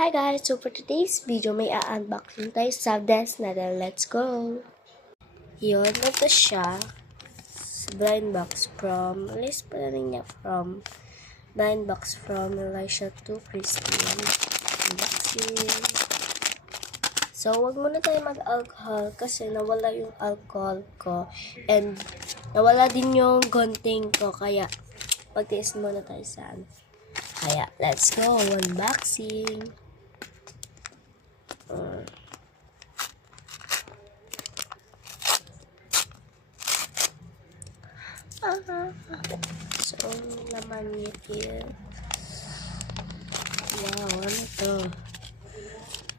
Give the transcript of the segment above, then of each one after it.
Hi guys! So for today's video, may a-unboxing tayo sa desk natin. Let's go! Yun, ito siya. Blind box from, list pa rin niya from, blind box from Elisha to Christine. Unboxing. So, wag muna tayo mag-alcohol kasi nawala yung alcohol ko. And, nawala din yung gunting ko. Kaya, pag-taste muna tayo sa ano. Kaya, let's go! Unboxing! So, laman niya here. Wow, ano to?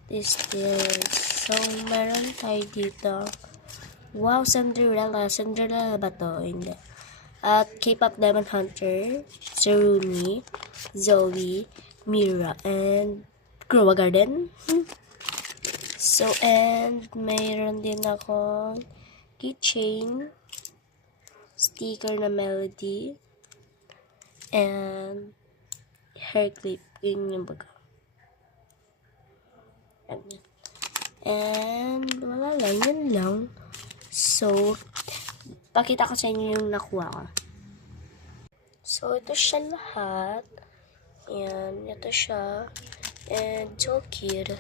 This is, so, meron tayo dito. Wow, Cinderella. Cinderella ba to? Hindi. At K-pop Diamond Hunter, Serumi, Zoe, Mira, and Grow Garden. So, and mayroon din ako keychain, sticker na Melody, and hair clip. Yun yung baga. And wala lang, yun lang. So, pakita ko sa inyo yung nakuha ko. So, ito siya lahat. Yan, ito siya. And so cute.